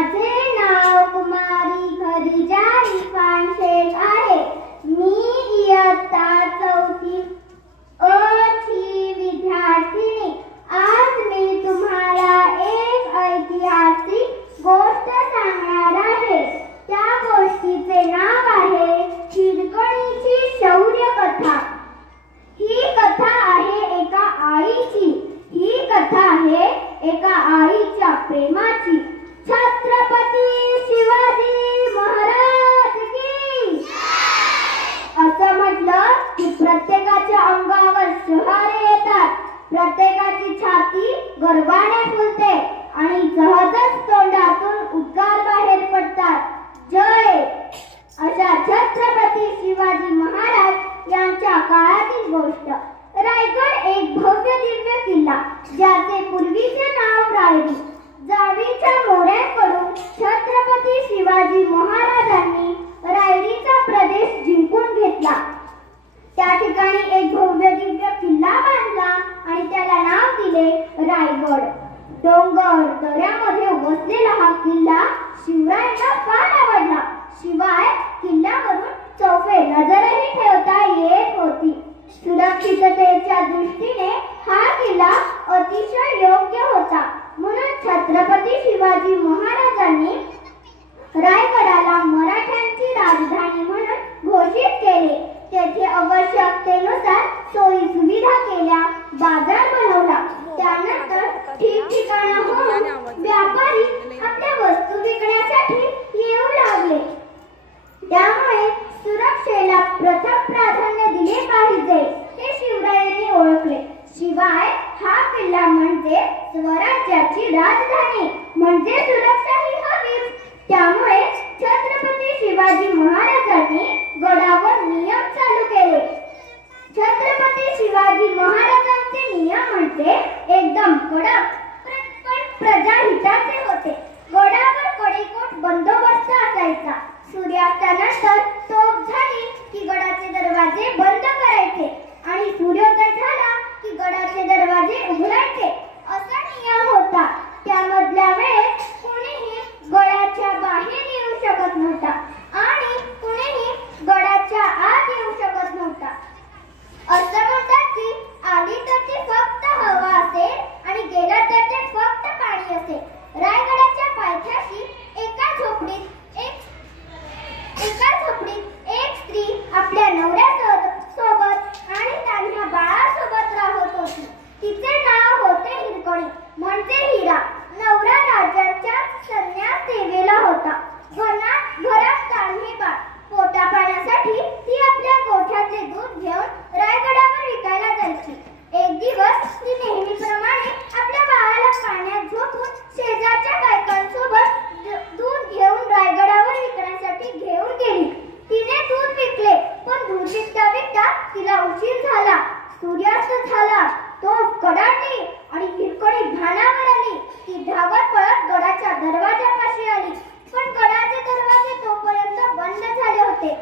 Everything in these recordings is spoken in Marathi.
माझे नाव कुमारी खदिजाई पानशेख आहे. मी इयत्ता 4थी ची विद्यार्थिनी. आज मी तुम्हाला एक ऐतिहासिक गोष्ट सांगणार आहे. त्या गोष्टीचे नाव आहे हिरकणीची शौर्य कथा. ही कथा आहे एका आईची. ही कथा आहे एका आईच्या प्रेमाची. छत्रपती शिवाजी महाराज की. असं म्हटलं की प्रत्येकाच्या अंगावर शहारे येतात. प्रत्येकाची छाती गर्वाने फुलते आणि सहजच तोंडातून उद्गार बाहेर पडतात. जय. अशा छत्रपती शिवाजी महाराज यांच्या काळातील गोष्ट. रायगड एक भव्य दिव्य किल्ला ज्याचे पूर्वीचे नाव रायरी. जावीच्या मोऱ्यांकडून छत्रपती शिवाजी महाराजांनी रायरीचा प्रदेश जिंकून घेतला. त्या ठिकाणी एक भव्य दिव्य किल्ला बांधला आणि त्याला नाव दिले रायगड. डोंगर दऱ्यामध्ये वसलेला हा किल्ला शिवरायांना फार आवडला. शिवाय किल्ल्यावरून चौफे नजरही ठेवता येत होती. सुरक्षिततेच्या दृष्टीने हा किल्ला अतिशय योग्य होता. म्हणून छत्रपती शिवाजी महाराजांनी रायगडाला मराठ्यांची राजधानी म्हणून घोषित केले. तेथे आवश्यकतेनुसार सोयी सुविधा केल्या, बाजार बनवला. त्यानंतर ठिकठिकाणाहून व्यापारी आपल्या वस्तू विकण्यासाठी येऊ लागले. त्यामुळे सुरक्षेला प्रथम प्राधान्य दिले पाहिजे हे शिवरायांनी ओळखले. शिवाय हा किल्ला म्हणजे स्वराज्याची राजधानी, म्हणजे सुरक्षाही हवीच. त्यामुळे छत्रपती शिवाजी महाराजांनी गडावर नियम चालू केले. छत्रपती शिवाजी महाराजांचे नियम म्हणजे एकदम कडक पण प्रजाहिताचे होते. गडावर कडेकोट बंदोबस्त असायचा. सूर्यास्तानंतर तोफ झाली की गडाचे दरवाजे बंद करायचे आणि सूर्योदय झाला की गडाचे दरवाजे उघडायचे असा नियम होता. त्यामधल्या वेळेत कोणीही गडाच्या बाहेर येऊ शकत नव्हता आणि कोणीही गडाच्या आत येऊ शकत नव्हता. असं म्हणतात की आली तर ते फक्त हवा असेल आणि गेलं तर ते फक्त पाणी असेल. रायगडाच्या पायथ्याशी एका झोपडीत एक स्त्री आपल्या नवऱ्यासोबत आणि त्यांच्या बाळासोबत राहत होती. तिचे नाव होते हिरकणी म्हणजे हिरा. नवरा राजाच्या संन्यास सेवेला होता. घरात तान्ही बाळ. पोटा पाण्यासाठी ती आपल्या गोठ्याचे दूध घेऊन रायगडावर विकायला जायची. एक दिवस ती नेहमीप्रमाणे आपल्या बाळाला पाण्यात झोपून शेजारच्या बायकांसोबत दूध घेऊन रायगडावर विकण्यासाठी घेऊन गेली. तिने दूध विकले पण दूध विकता तिला उशीर झाला. सूर्यास्त झाला. तोफ कडाडली आणि हिरकणी भानावर आली. ती धावत पळत गडाच्या दरवाजापाशी आली पण गडाचे दरवाजे तोपर्यंत बंद झाले होते.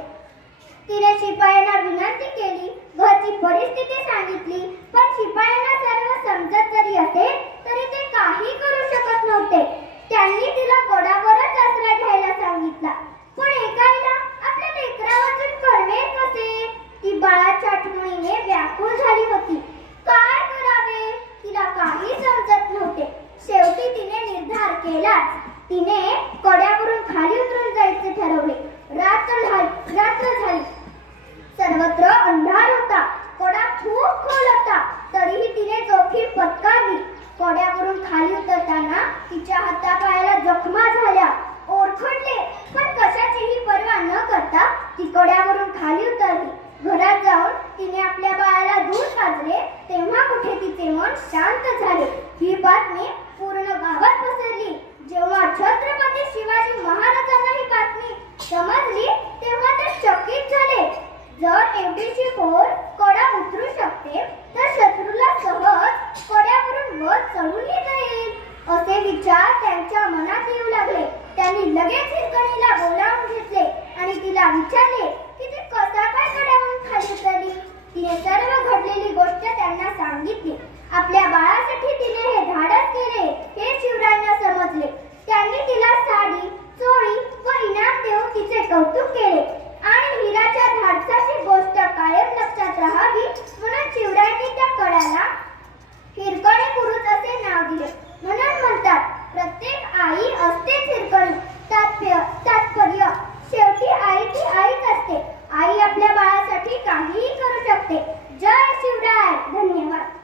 तिने शिपायांना विनंती केली, घरची परिस्थिती सांगितली पण शिपायांना सर्व समजत जरी असेल तरी ते काही करू शकत नव्हते. त्यांनी तिला गडावरच आसरा घ्यायला सांगितला. पण एकाला आपल्या लेकरावरून करवेल कसे? ती बाळाच्या आठवणीने व्याकुळ झाली होती. काय करावे तिला काही समजत नव्हते. शेवटी तिने निर्धार केलाच. तिने कड्यावरून खाली उतरून जायचे ठरवले. रात्र झाली. सर्वत्र अंधार होता. कडा खूप खोल होता. तरीही तिने जोखीम पत्करली. कड्यावरून खाली उतरताना तिच्या हातापायाला जखमा झाल्या. ओरखडले पण कशाचीही पर्वा न करता ती कड्यावरून खाली उतरली. घरात जाऊन तिने आपल्या बाळाला दूध पाजले तेव्हा कुठे तिचे मन शांत झाले. ही बातमी पूर्ण गावात पसरली. जेव्हा छत्रपती शिवाजी महाराजांना ही बातमी समजली तेव्हा ते चकित झाले. जर एवढीशी खोल कडा उतरू शकते तर शत्रूला सहज कड्यावरून वर चढून येता येईल असे विचार आई आपल्या बाळासाठी काहीही करू शकते. जय शिवराय. धन्यवाद.